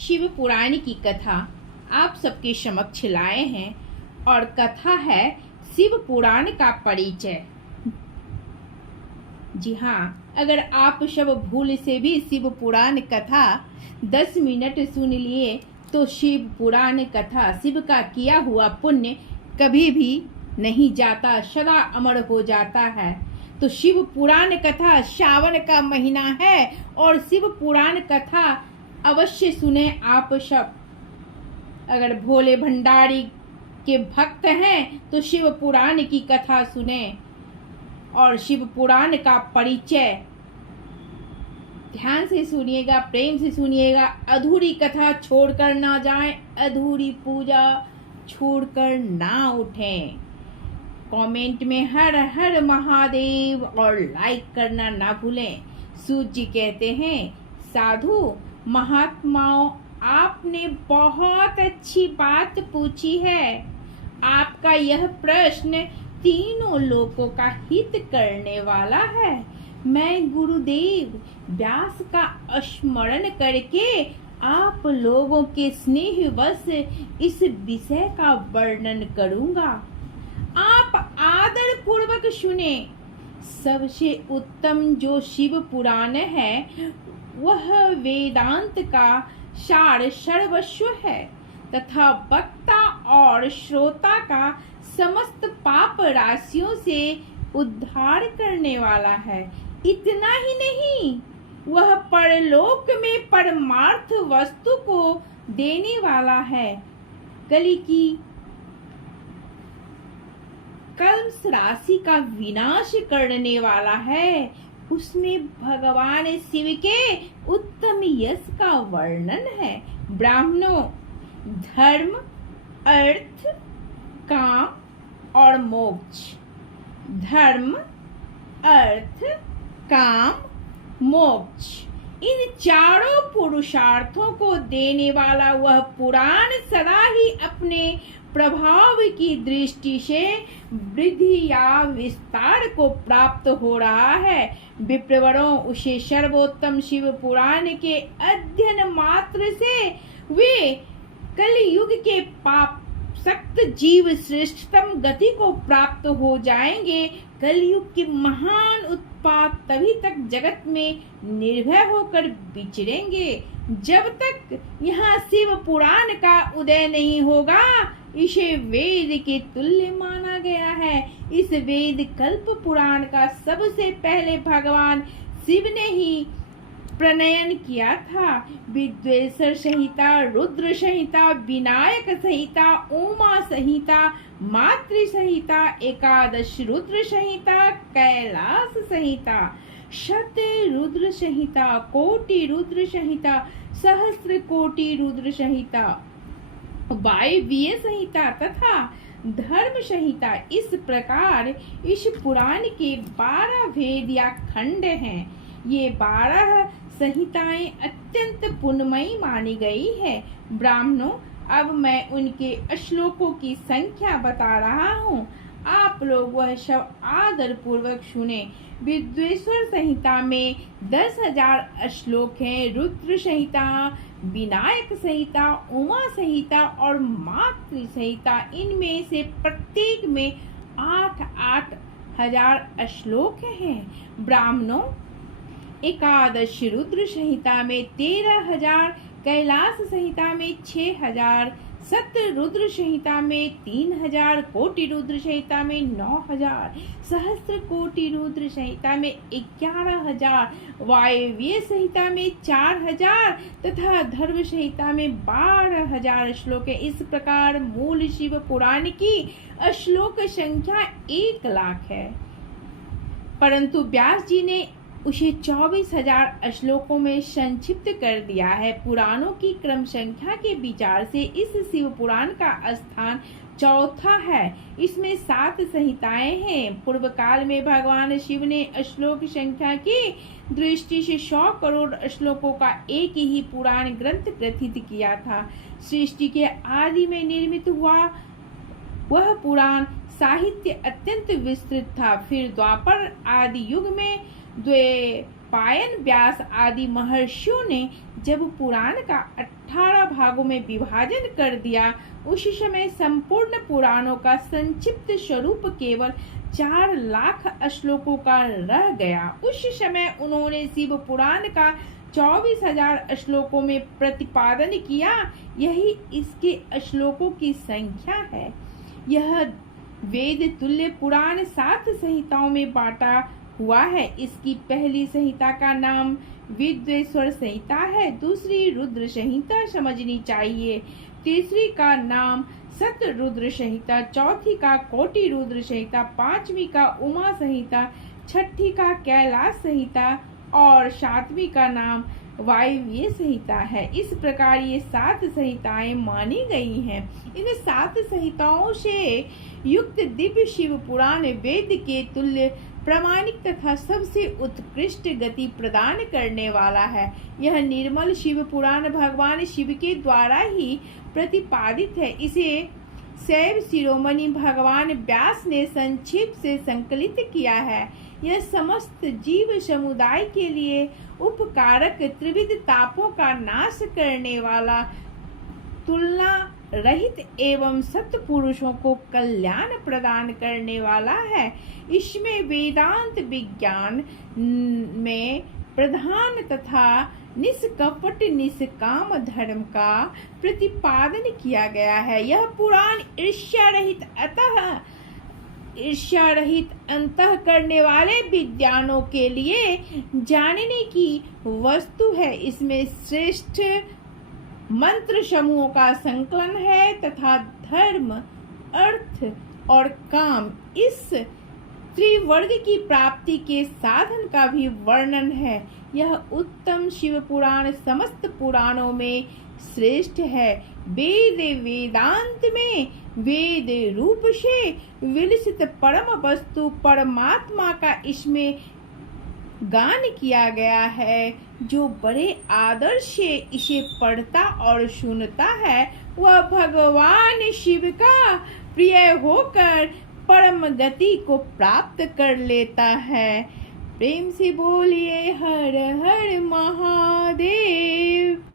शिव पुराण की कथा आप सबके समक्ष लाए हैं और कथा है शिव पुराण का परिचय। जी हाँ, अगर आप सब भूल से भी शिव पुराण कथा 10 मिनट सुन लिए तो शिव पुराण कथा शिव का किया हुआ पुण्य कभी भी नहीं जाता, सदा अमर हो जाता है। तो शिव पुराण कथा श्रावण का महीना है और शिव पुराण कथा अवश्य सुने आप सब। अगर भोले भंडारी के भक्त हैं तो शिव पुराण की कथा सुने और शिव पुराण का परिचय ध्यान से सुनिएगा, प्रेम से सुनिएगा। अधूरी कथा छोड़कर ना जाएं, अधूरी पूजा छोड़कर ना उठें। कमेंट में हर हर महादेव और लाइक करना ना भूलें। सूत जी कहते हैं, साधु महात्माओं, आपने बहुत अच्छी बात पूछी है। आपका यह प्रश्न तीनों लोगों का हित करने वाला है। मैं गुरुदेव व्यास का स्मरण करके आप लोगों के स्नेहवश इस विषय का वर्णन करूंगा। आप आदर पूर्वक सुने। सबसे उत्तम जो शिव पुराण है वह वेदांत का सार सर्वस्व है तथा वक्ता और श्रोता का समस्त पाप राशियों से उद्धार करने वाला है। इतना ही नहीं, वह परलोक में परमार्थ वस्तु को देने वाला है। कली की कल्मष राशि का विनाश करने वाला है। उसमें भगवान शिव के उत्तम यश का वर्णन है। ब्राह्मणों, धर्म, अर्थ, काम और मोक्ष। धर्म, अर्थ, काम, मोक्ष, इन चारों पुरुषार्थों को देने वाला वह पुराण सदा ही अपने प्रभाव की दृष्टि से वृद्धि या विस्तार को प्राप्त हो रहा है। विप्रवरों, उसे सर्वोत्तम शिव पुराण के अध्ययन मात्र से वे कलयुग के पाप सक्त जीव श्रेष्ठतम गति को प्राप्त हो जाएंगे। कलयुग के महान उत्पात तभी तक जगत में निर्भय होकर विचरेंगे जब तक यहाँ शिव पुराण का उदय नहीं होगा। इसे वेद के तुल्य माना गया है। इस वेद कल्प पुराण का सबसे पहले भगवान शिव ने ही प्रणयन किया था। विद्वेश्वर संहिता, रुद्र संहिता, विनायक संहिता, उमा संहिता, मातृ संहिता, एकादश रुद्र संहिता, कैलाश संहिता, शत रुद्र संहिता, कोटि रुद्र संहिता, सहस्त्र कोटि रुद्र संहिता, वायव्य संहिता तथा धर्म संहिता, इस प्रकार इस पुराण के 12 वेद या खंड हैं। ये 12 संहिताएं अत्यंत पुण्यमयी मानी गई है। ब्राह्मणों, अब मैं उनके श्लोकों की संख्या बता रहा हूँ, आप लोग वह सब आदर पूर्वक सुने। विद्वेश्वर संहिता में 10,000 श्लोक हैं। रुद्र संहिता, विनायक संहिता, उमा संहिता और मातृ संहिता, इनमें से प्रत्येक में 8-8 हजार श्लोक हैं। ब्राह्मणों, एकादश रुद्र संहिता में 13,000, कैलाश संहिता में 6,000, सत्य रुद्र संहिता में 3,000, कोटि रुद्र संहिता में 9,000, सहस्त्र कोटि रुद्र संहिता में 11,000, वायव्य संहिता में 4,000 तथा धर्म संहिता में 12,000 श्लोक है। इस प्रकार मूल शिव पुराण की श्लोक संख्या 1,00,000 है, परंतु व्यास जी ने उसे 24,000 श्लोकों में संक्षिप्त कर दिया है। पुराणों की क्रम संख्या के विचार से इस शिव पुराण का स्थान चौथा है। इसमें 7 संहिताएं हैं। पूर्व काल में भगवान शिव ने श्लोक संख्या की दृष्टि से 100 करोड़ श्लोकों का एक ही पुराण ग्रंथ ग्रथित किया था। सृष्टि के आदि में निर्मित हुआ वह पुराण साहित्य अत्यंत विस्तृत था। फिर द्वापर आदि युग में वैशंपायन, व्यास आदि महर्षियों ने जब पुराण का 18 भागों में विभाजन कर दिया, उस समय संपूर्ण पुराणों का संक्षिप्त स्वरूप केवल 4 लाख श्लोकों का रह गया। उस समय उन्होंने शिव पुराण का 24,000 श्लोकों में प्रतिपादन किया। यही इसके श्लोकों की संख्या है। यह वेद तुल्य पुराण 7 संहिताओं में बांटा हुआ है। इसकी पहली संहिता का नाम विद्वेश्वर संहिता है, दूसरी रुद्र संहिता समझनी चाहिए, तीसरी का नाम सत रुद्र संहिता, चौथी का कोटि रुद्र संहिता, पांचवी का उमा संहिता, छठी का कैलाश संहिता और सातवीं का नाम वायव्य संहिता है। इस प्रकार ये 7 संहिताएं मानी गई हैं। इन 7 संहिताओं से युक्त दिव्य शिव पुराण वेद के तुल्य प्रामाणिक तथा सबसे उत्कृष्ट गति प्रदान करने वाला है। यह निर्मल शिव पुराण भगवान शिव के द्वारा ही प्रतिपादित है। इसे शैव शिरोमणि भगवान व्यास ने संक्षेप से संकलित किया है। यह समस्त जीव समुदाय के लिए उपकारक, त्रिविध तापों का नाश करने वाला, तुलना रहित एवं सत्पुरुषों को कल्याण प्रदान करने वाला है। इसमें वेदांत विज्ञान में प्रधान तथा निष्कपट निष्काम धर्म का प्रतिपादन किया गया है। यह पुराण ईर्ष्या रहित अंतः करने वाले विद्वानों के लिए जानने की वस्तु है। इसमें श्रेष्ठ मंत्र समूहों का संकलन है तथा धर्म, अर्थ और काम, इस त्रिवर्ग की प्राप्ति के साधन का भी वर्णन है। यह उत्तम शिव पुराण समस्त पुराणों में श्रेष्ठ है। वेद वेदांत में वेद रूप से विलसित परम वस्तु परमात्मा का इसमें गान किया गया है। जो बड़े आदर से इसे पढ़ता और सुनता है, वह भगवान शिव का प्रिय होकर परम गति को प्राप्त कर लेता है। प्रेम से बोलिए हर हर महादेव।